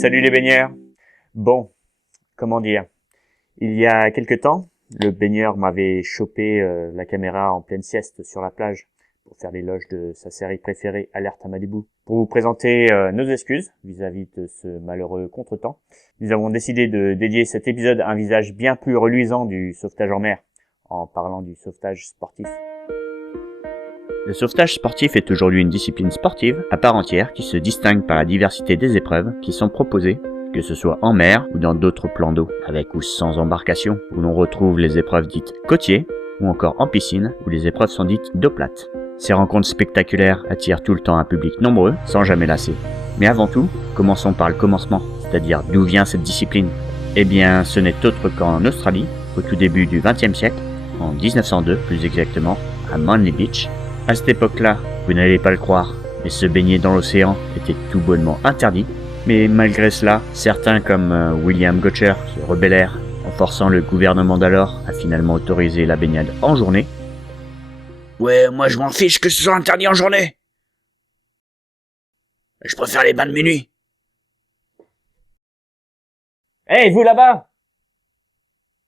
Salut les baigneurs. Bon, comment dire, il y a quelque temps, le baigneur m'avait chopé la caméra en pleine sieste sur la plage pour faire l'éloge de sa série préférée, Alerte à Malibu. Pour vous présenter nos excuses vis-à-vis de ce malheureux contretemps, nous avons décidé de dédier cet épisode à un visage bien plus reluisant du sauvetage en mer, en parlant du sauvetage sportif. Le sauvetage sportif est aujourd'hui une discipline sportive à part entière qui se distingue par la diversité des épreuves qui sont proposées, que ce soit en mer ou dans d'autres plans d'eau, avec ou sans embarcation, où l'on retrouve les épreuves dites côtiers, ou encore en piscine, où les épreuves sont dites d'eau plate. Ces rencontres spectaculaires attirent tout le temps un public nombreux, sans jamais lasser. Mais avant tout, commençons par le commencement, c'est-à-dire d'où vient cette discipline. Eh bien, ce n'est autre qu'en Australie, au tout début du XXe siècle, en 1902 plus exactement, à Manly Beach. À cette époque-là, vous n'allez pas le croire, mais se baigner dans l'océan était tout bonnement interdit. Mais malgré cela, certains comme William Gotcher se rebellèrent en forçant le gouvernement d'alors à finalement autoriser la baignade en journée. Ouais, moi je m'en fiche que ce soit interdit en journée. Je préfère les bains de minuit. Hey, vous là-bas!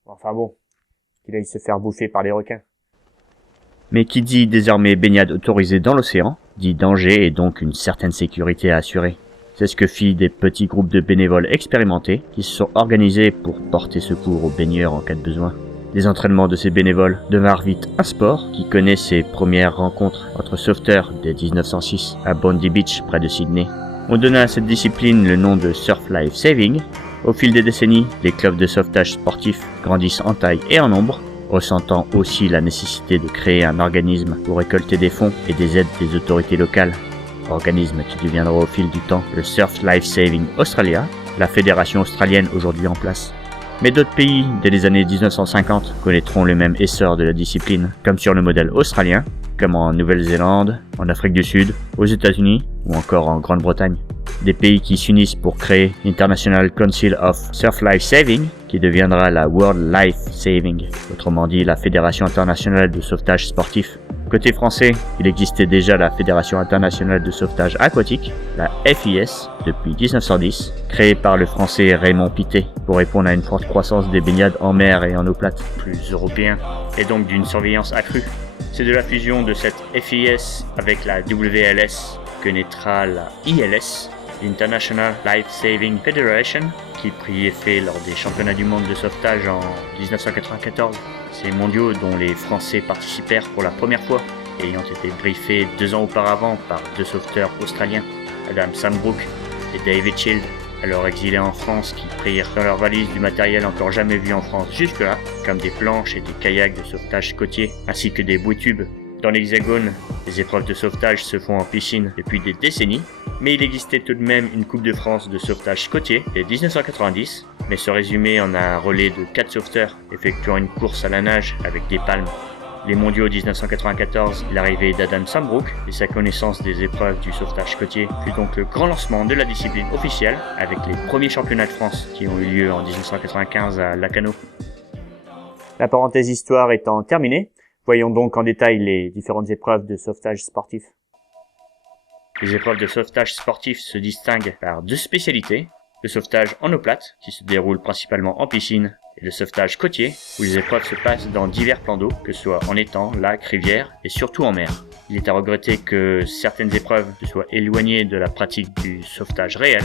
Enfin bon, qu'il aille se faire bouffer par les requins. Mais qui dit désormais baignade autorisée dans l'océan, dit danger et donc une certaine sécurité à assurer. C'est ce que fit des petits groupes de bénévoles expérimentés qui se sont organisés pour porter secours aux baigneurs en cas de besoin. Les entraînements de ces bénévoles devinrent vite un sport qui connaît ses premières rencontres entre sauveteurs dès 1906 à Bondi Beach près de Sydney. On donna à cette discipline le nom de Surf Life Saving. Au fil des décennies, les clubs de sauvetage sportif grandissent en taille et en nombre, ressentant aussi la nécessité de créer un organisme pour récolter des fonds et des aides des autorités locales. Organisme qui deviendra au fil du temps le Surf Life Saving Australia, la fédération australienne aujourd'hui en place. Mais d'autres pays, dès les années 1950, connaîtront le même essor de la discipline, comme sur le modèle australien, comme en Nouvelle-Zélande, en Afrique du Sud, aux États-Unis ou encore en Grande-Bretagne. Des pays qui s'unissent pour créer l'International Council of Surf Life Saving, qui deviendra la World Life Saving, autrement dit la Fédération internationale de sauvetage sportif. Côté français, il existait déjà la Fédération internationale de sauvetage aquatique, la FIS, depuis 1910, créée par le français Raymond Pittet, pour répondre à une forte croissance des baignades en mer et en eau plate, plus européen, et donc d'une surveillance accrue. C'est de la fusion de cette FIS avec la WLS que naîtra la ILS, l'International Life Saving Federation, qui prit effet lors des championnats du monde de sauvetage en 1994. Ces mondiaux dont les Français participèrent pour la première fois, ayant été briefés 2 ans auparavant par 2 sauveteurs australiens, Adam Sambrook et David Shield, alors exilés en France, qui prirent dans leur valise du matériel encore jamais vu en France jusque-là, comme des planches et des kayaks de sauvetage côtier, ainsi que des bouées-tubes. Dans l'Hexagone, les épreuves de sauvetage se font en piscine depuis des décennies, mais il existait tout de même une Coupe de France de sauvetage côtier dès 1990, mais se résumait en un relais de 4 sauveteurs effectuant une course à la nage avec des palmes. Les mondiaux 1994, l'arrivée d'Adam Sambrook et sa connaissance des épreuves du sauvetage côtier fut donc le grand lancement de la discipline officielle avec les premiers championnats de France qui ont eu lieu en 1995 à Lacanau. La parenthèse histoire étant terminée, voyons donc en détail les différentes épreuves de sauvetage sportif. Les épreuves de sauvetage sportif se distinguent par 2 spécialités, le sauvetage en eau plate, qui se déroule principalement en piscine, et le sauvetage côtier, où les épreuves se passent dans divers plans d'eau, que ce soit en étang, lac, rivière, et surtout en mer. Il est à regretter que certaines épreuves se soient éloignées de la pratique du sauvetage réel,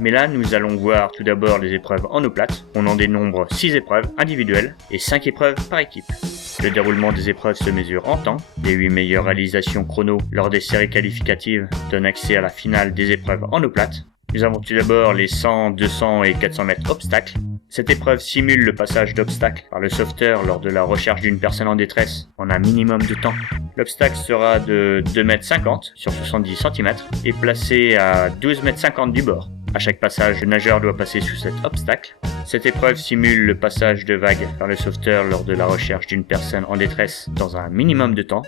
mais là nous allons voir tout d'abord les épreuves en eau plate. On en dénombre 6 épreuves individuelles et 5 épreuves par équipe. Le déroulement des épreuves se mesure en temps. Les 8 meilleures réalisations chrono lors des séries qualificatives donnent accès à la finale des épreuves en eau plate. Nous avons tout d'abord les 100, 200 et 400 mètres obstacles. Cette épreuve simule le passage d'obstacles par le sauveteur lors de la recherche d'une personne en détresse en un minimum de temps. L'obstacle sera de 2,50 m sur 70 cm et placé à 12,50 m du bord. À chaque passage, le nageur doit passer sous cet obstacle. Cette épreuve simule le passage de vagues par le sauveteur lors de la recherche d'une personne en détresse dans un minimum de temps.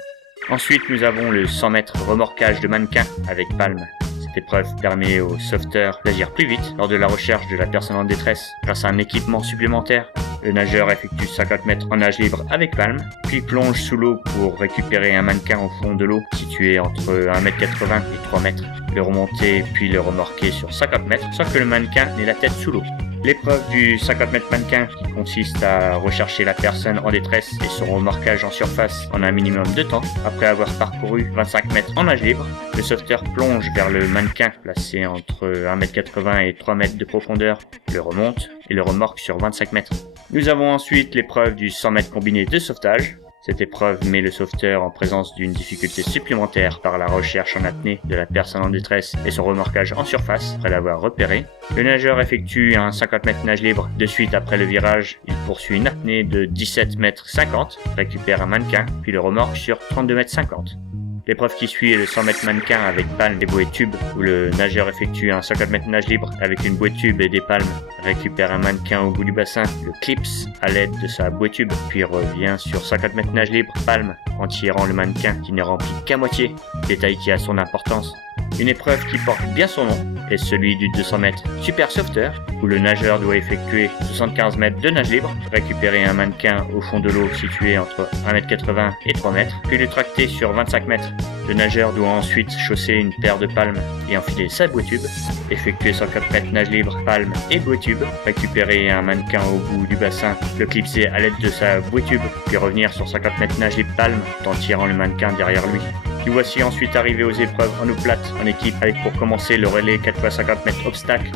Ensuite, nous avons le 100 mètres remorquage de mannequin avec palme. Cette épreuve permet aux sauveteurs d'agir plus vite lors de la recherche de la personne en détresse grâce à un équipement supplémentaire. Le nageur effectue 50 mètres en nage libre avec palme, puis plonge sous l'eau pour récupérer un mannequin au fond de l'eau situé entre 1,80 m et 3 mètres. Le remonter puis le remorquer sur 50 mètres sans que le mannequin n'ait la tête sous l'eau. L'épreuve du 50 mètres mannequin qui consiste à rechercher la personne en détresse et son remorquage en surface en un minimum de temps. Après avoir parcouru 25 mètres en nage libre, le sauveteur plonge vers le mannequin placé entre 1,80 m et 3 mètres de profondeur, le remonte et le remorque sur 25 mètres. Nous avons ensuite l'épreuve du 100 mètres combiné de sauvetage. Cette épreuve met le sauveteur en présence d'une difficulté supplémentaire par la recherche en apnée de la personne en détresse et son remorquage en surface après l'avoir repéré. Le nageur effectue un 50 mètres nage libre. De suite après le virage, il poursuit une apnée de 17,50 mètres, récupère un mannequin, puis le remorque sur 32,50 mètres. L'épreuve qui suit est le 100 mètres mannequin avec palme et bouée tube, où le nageur effectue un 50 mètres nage libre avec une bouée tube et des palmes, récupère un mannequin au bout du bassin, le clipse à l'aide de sa bouée tube, puis revient sur 50 mètres nage libre, palme, en tirant le mannequin qui ne remplit qu'à moitié, détail qui a son importance. Une épreuve qui porte bien son nom est celui du 200 mètres super sauveteur, où le nageur doit effectuer 75 mètres de nage libre, récupérer un mannequin au fond de l'eau situé entre 1,80 m et 3 mètres, puis le tracter sur 25 mètres. Le nageur doit ensuite chausser une paire de palmes et enfiler sa bouée tube, effectuer 104 mètres nage libre, palme et bouée tube, récupérer un mannequin au bout du bassin, le clipser à l'aide de sa bouée tube, puis revenir sur 50 mètres nage libre, palme, en tirant le mannequin derrière lui. Nous voici ensuite arrivés aux épreuves en eau plate en équipe avec pour commencer le relais 4x50 mètres obstacle.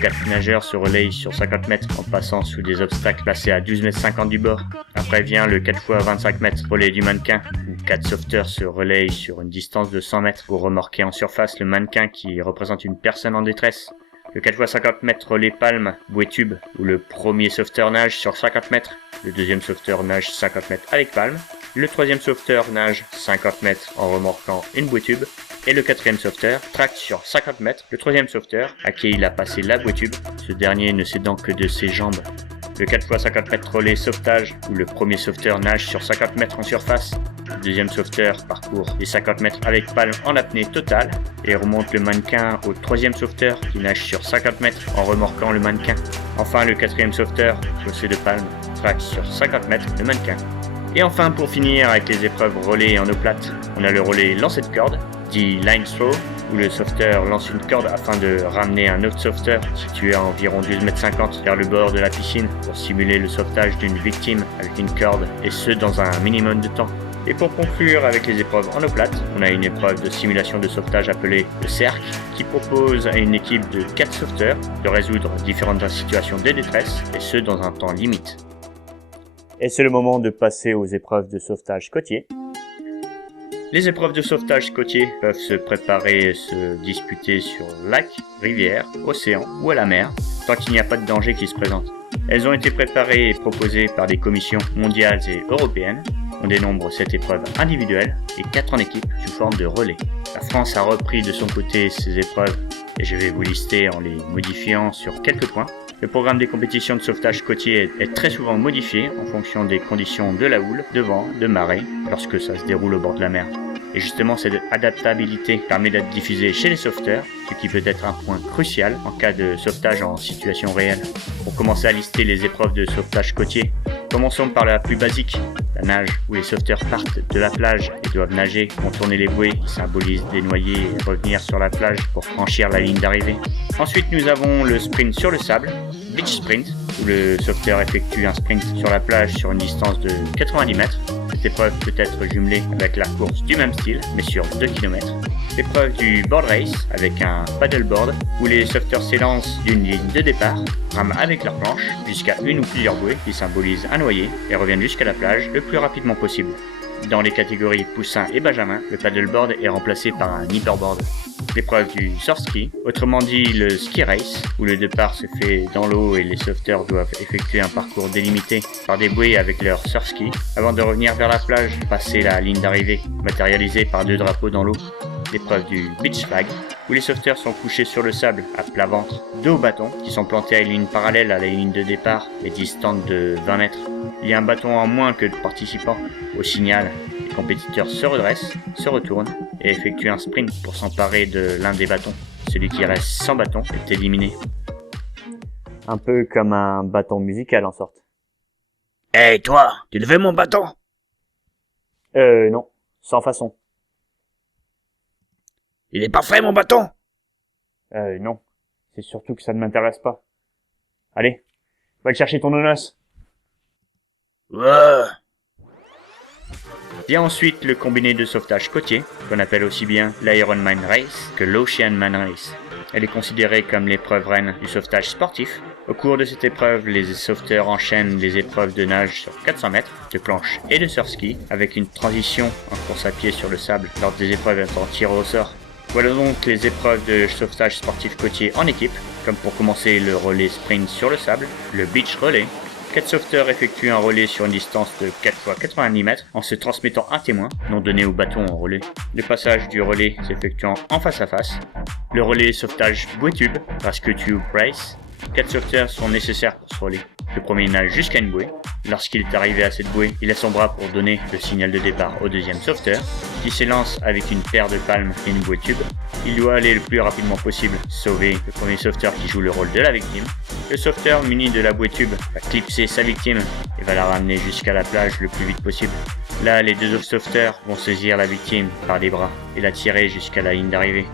4 nageurs se relayent sur 50 mètres en passant sous des obstacles placés à 12,50 m du bord. Après vient le 4x25 mètres relais du mannequin, où 4 sauveteurs se relayent sur une distance de 100 mètres pour remorquer en surface le mannequin qui représente une personne en détresse. Le 4x50 mètres relais palme, bouée tube, où le premier sauveteur nage sur 50 mètres, le deuxième sauveteur nage 50 mètres avec palme, le troisième sauveteur nage 50 mètres en remorquant une bouée tube, et le quatrième sauveteur tracte sur 50 mètres le troisième sauveteur à qui il a passé la bouée tube, ce dernier ne s'aidant que de ses jambes. Le 4x50 mètres relais sauvetage, où le premier sauveteur nage sur 50 mètres en surface, le deuxième sauveteur parcourt les 50 mètres avec palme en apnée totale et remonte le mannequin au troisième sauveteur qui nage sur 50 mètres en remorquant le mannequin. Enfin, le quatrième sauveteur, chaussé de palme, tracte sur 50 mètres le mannequin. Et enfin, pour finir avec les épreuves relais en eau plate, on a le relais lancer de corde, dit line throw, où le sauveteur lance une corde afin de ramener un autre sauveteur situé à environ 12,50 m vers le bord de la piscine pour simuler le sauvetage d'une victime avec une corde, et ce dans un minimum de temps. Et pour conclure avec les épreuves en eau plate, on a une épreuve de simulation de sauvetage appelée le cercle, qui propose à une équipe de 4 sauveteurs de résoudre différentes situations de détresse, et ce dans un temps limite. Et c'est le moment de passer aux épreuves de sauvetage côtier. Les épreuves de sauvetage côtier peuvent se préparer et se disputer sur lac, rivière, océan ou à la mer, tant qu'il n'y a pas de danger qui se présente. Elles ont été préparées et proposées par des commissions mondiales et européennes. On dénombre 7 épreuves individuelles et 4 en équipe sous forme de relais. La France a repris de son côté ces épreuves et je vais vous lister en les modifiant sur quelques points. Le programme des compétitions de sauvetage côtier est très souvent modifié en fonction des conditions de la houle, de vent, de marée, lorsque ça se déroule au bord de la mer. Et justement, cette adaptabilité permet d'être diffusée chez les sauveteurs, ce qui peut être un point crucial en cas de sauvetage en situation réelle. Pour commencer à lister les épreuves de sauvetage côtier, commençons par la plus basique, la nage, où les sauveteurs partent de la plage et doivent nager, contourner les bouées qui symbolisent des noyés et revenir sur la plage pour franchir la ligne d'arrivée. Ensuite, nous avons le sprint sur le sable, beach sprint, où le sauveteur effectue un sprint sur la plage sur une distance de 90 mètres. Cette épreuve peut être jumelée avec la course du même style, mais sur 2 km. L'épreuve du board race, avec un paddleboard, où les sauveteurs s'élancent d'une ligne de départ, rament avec leur planche jusqu'à une ou plusieurs bouées qui symbolisent un noyé et reviennent jusqu'à la plage le plus rapidement possible. Dans les catégories poussin et benjamin, le paddleboard est remplacé par un hyperboard. L'épreuve du surf ski, autrement dit le ski race, où le départ se fait dans l'eau et les sauveteurs doivent effectuer un parcours délimité par des bouées avec leur surf ski, avant de revenir vers la plage, passer la ligne d'arrivée, matérialisée par 2 drapeaux dans l'eau. L'épreuve du beach flag, où les sauveteurs sont couchés sur le sable à plat ventre, dos au bâton, qui sont plantés à une ligne parallèle à la ligne de départ, mais distante de 20 mètres. Il y a un bâton en moins que de participants. Au signal, les compétiteurs se redressent, se retournent et effectuent un sprint pour s'emparer de l'un des bâtons. Celui qui reste sans bâton est éliminé. Un peu comme un bâton musical en sorte. Hey, toi, tu levais mon bâton? Non. Sans façon. Il est parfait, mon bâton? Non. C'est surtout que ça ne m'intéresse pas. Allez, va le chercher ton nonos. Ouais. Vient ensuite le combiné de sauvetage côtier, qu'on appelle aussi bien l'Ironman Race que l'Oceanman Race. Elle est considérée comme l'épreuve reine du sauvetage sportif. Au cours de cette épreuve, les sauveteurs enchaînent les épreuves de nage sur 400 mètres, de planche et de surf-ski, avec une transition en course à pied sur le sable lors des épreuves étant tirées au sort. Voilà donc les épreuves de sauvetage sportif côtier en équipe, comme pour commencer le relais sprint sur le sable, le beach relay. 4 sauveteurs effectuent un relais sur une distance de 4 x 90 mètres en se transmettant un témoin, nom donné au bâton en relais. Le passage du relais s'effectuant en face à face. Le relais sauvetage bouée-tube, Rescue Tube Race. 4 sauveteurs sont nécessaires pour ce relais. Le premier nage jusqu'à une bouée. Lorsqu'il est arrivé à cette bouée, il lève son bras pour donner le signal de départ au deuxième sauveteur, qui s'élance avec une paire de palmes et une bouée tube. Il doit aller le plus rapidement possible, sauver le premier sauveteur qui joue le rôle de la victime. Le sauveteur muni de la bouée tube va clipser sa victime et va la ramener jusqu'à la plage le plus vite possible. Là, les deux autres sauveteurs vont saisir la victime par les bras et la tirer jusqu'à la ligne d'arrivée.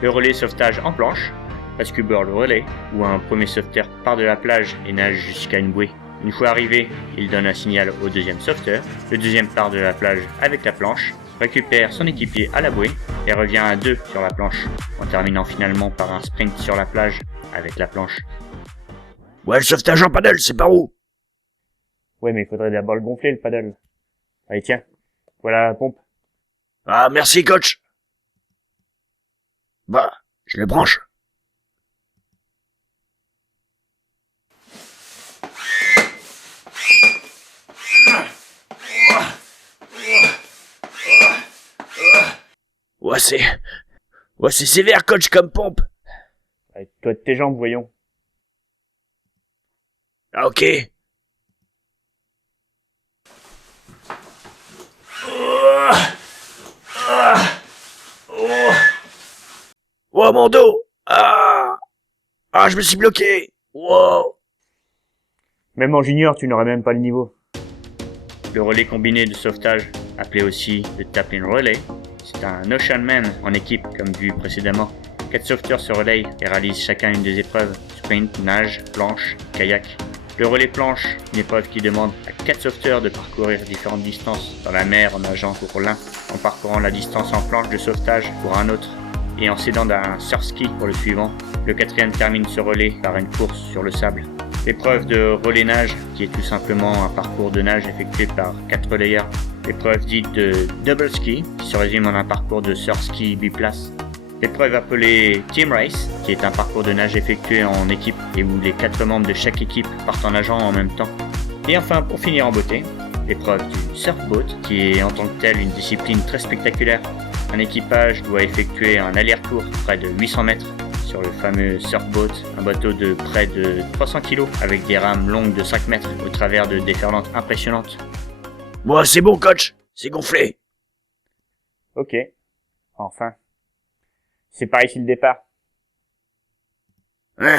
Le relais sauvetage en planche, Rescue Bird Relay, où un premier sauveteur part de la plage et nage jusqu'à une bouée. Une fois arrivé, il donne un signal au deuxième sauveteur. Le deuxième part de la plage avec la planche, récupère son équipier à la bouée et revient à 2 sur la planche, en terminant finalement par un sprint sur la plage avec la planche. Ouais, le sauvetage en paddle, c'est par où? Ouais, mais il faudrait d'abord le gonfler, le paddle. Allez, tiens. Voilà la pompe. Ah, merci, coach. Bah, je le branche. Ouais, c'est sévère, coach, comme pompe. Allez, toi de tes jambes, voyons. Ah, ok. Oh, mon dos. Ah, je me suis bloqué. Wow. Même en junior, tu n'aurais même pas le niveau. Le relais combiné de sauvetage, appelé aussi le Tap-in Relay, c'est un Oceanman en équipe comme vu précédemment. 4 sauveteurs se relayent et réalisent chacun une des épreuves, sprint, nage, planche, kayak. Le relais planche, une épreuve qui demande à 4 sauveteurs de parcourir différentes distances dans la mer en nageant pour l'un, en parcourant la distance en planche de sauvetage pour un autre, et en s'aidant d'un surf-ski pour le suivant. Le quatrième termine ce relais par une course sur le sable. L'épreuve de relais nage, qui est tout simplement un parcours de nage effectué par 4 relayeurs. L'épreuve dite de double ski, qui se résume en un parcours de surf ski biplace. L'épreuve appelée Team Race, qui est un parcours de nage effectué en équipe et où les 4 membres de chaque équipe partent en nageant en même temps. Et enfin, pour finir en beauté, l'épreuve du surfboat, qui est en tant que telle une discipline très spectaculaire. Un équipage doit effectuer un aller-retour près de 800 mètres sur le fameux surfboat, un bateau de près de 300 kg avec des rames longues de 5 mètres au travers de déferlantes impressionnantes. Bon, c'est bon, coach. C'est gonflé. Ok. Enfin. C'est par ici le départ. Hein?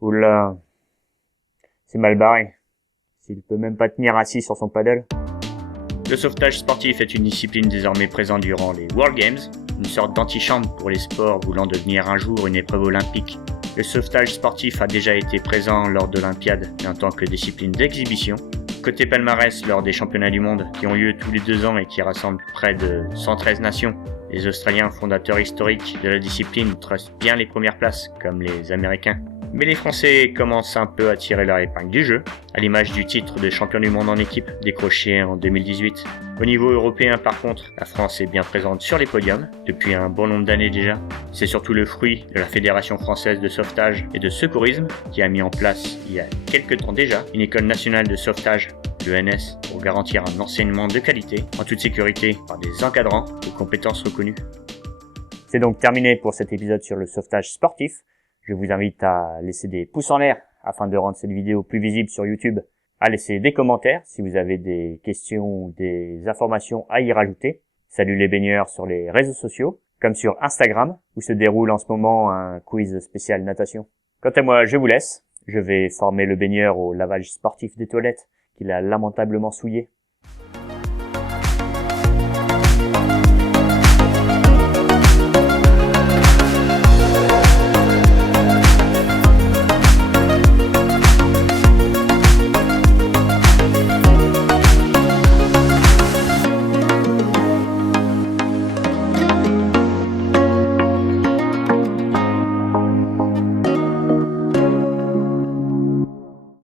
Oula. C'est mal barré. S'il peut même pas tenir assis sur son paddle. Le sauvetage sportif est une discipline désormais présente durant les World Games, une sorte d'antichambre pour les sports voulant devenir un jour une épreuve olympique. Le sauvetage sportif a déjà été présent lors d'Olympiades en tant que discipline d'exhibition. Côté palmarès, lors des championnats du monde qui ont lieu tous les 2 ans et qui rassemblent près de 113 nations, les Australiens, fondateurs historiques de la discipline, trustent bien les premières places, comme les Américains. Mais les Français commencent un peu à tirer leur épingle du jeu, à l'image du titre de champion du monde en équipe décroché en 2018. Au niveau européen par contre, la France est bien présente sur les podiums depuis un bon nombre d'années déjà. C'est surtout le fruit de la Fédération française de sauvetage et de secourisme qui a mis en place il y a quelques temps déjà une école nationale de sauvetage, l'ENS, pour garantir un enseignement de qualité en toute sécurité par des encadrants aux compétences reconnues. C'est donc terminé pour cet épisode sur le sauvetage sportif. Je vous invite à laisser des pouces en l'air afin de rendre cette vidéo plus visible sur YouTube, à laisser des commentaires si vous avez des questions ou des informations à y rajouter. Salut les baigneurs sur les réseaux sociaux, comme sur Instagram, où se déroule en ce moment un quiz spécial natation. Quant à moi, je vous laisse Je vais former le baigneur au lavage sportif des toilettes qu'il a lamentablement souillé.